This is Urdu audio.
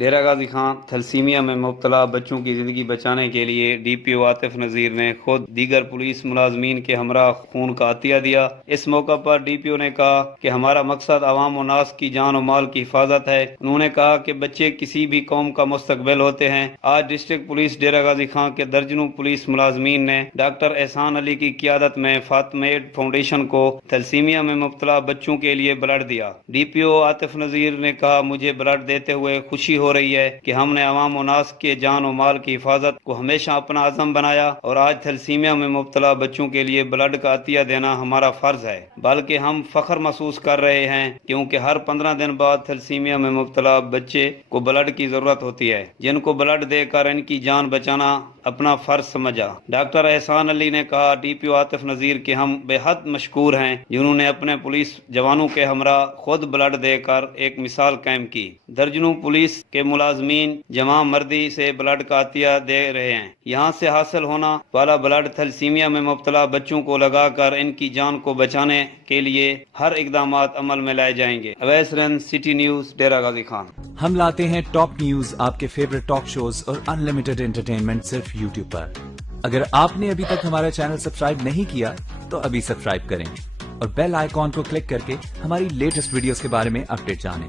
ڈیرہ غازی خان تھلسیمیا میں مبتلا بچوں کی زندگی بچانے کے لیے ڈی پی او عاطف نذیر نے خود دیگر پولیس ملازمین کے ہمراہ خون کا عطیہ دیا۔ اس موقع پر ڈی پی او نے کہا کہ ہمارا مقصد عوام و ناس کی جان و مال کی حفاظت ہے۔ انہوں نے کہا کہ بچے کسی بھی قوم کا مستقبل ہوتے ہیں۔ آج ڈسٹرکٹ پولیس ڈیرہ غازی خان کے درجنوں پولیس ملازمین نے ڈاکٹر احسان علی کی قیادت میں فاطمہ ایڈ فاؤنڈیشن کو تھلسیمیا میں مبتلا بچوں کے لیے بلڈ دیا۔ ڈی پی او عاطف نذیر نے کہا مجھے بلڈ دیتے ہوئے خوشی ہو رہی ہے کہ ہم نے عوام و ناس کے جان و مال کی حفاظت کو ہمیشہ اپنا عزم بنایا اور آج تھلسیمیا میں مبتلا بچوں کے لیے بلڈ کا عطیہ دینا ہمارا فرض ہے، بلکہ ہم فخر محسوس کر رہے ہیں کیونکہ ہر 15 دن بعد تھلسیمیا میں مبتلا بچے کو بلڈ کی ضرورت ہوتی ہے، جن کو بلڈ دے کر ان کی جان بچانا اپنا فرض سمجھا۔ ڈاکٹر احسان علی نے کہا ڈی پی او عاطف نذیر کہ ہم بے حد مشکور ہیں جنہوں نے اپنے پولیس جوانوں کے ہمراہ خود بلڈ دے کر ایک مثال قائم کی۔ درجنوں پولیس کے ملازمین جمع مردی سے بلڈ کا عطیہ دے رہے ہیں۔ یہاں سے حاصل ہونا والا بلڈ تھلسیمیا میں مبتلا بچوں کو لگا کر ان کی جان کو بچانے کے لیے ہر اقدامات عمل میں لائے جائیں گے۔ اویس رن، سٹی نیوز، ڈیرہ غازی خان۔ ہم لاتے ہیں ٹاپ نیوز، آپ کے فیورٹ ٹاک شوز اور انلمیٹڈ انٹرٹینمنٹ صرف یوٹیوب پر۔ اگر آپ نے ابھی تک ہمارا چینل سبسکرائب نہیں کیا تو ابھی سبسکرائب کریں اور بیل آئیکن کو کلک کر کے ہماری لیٹسٹ ویڈیوز کے بارے میں اپڈیٹ جانیں۔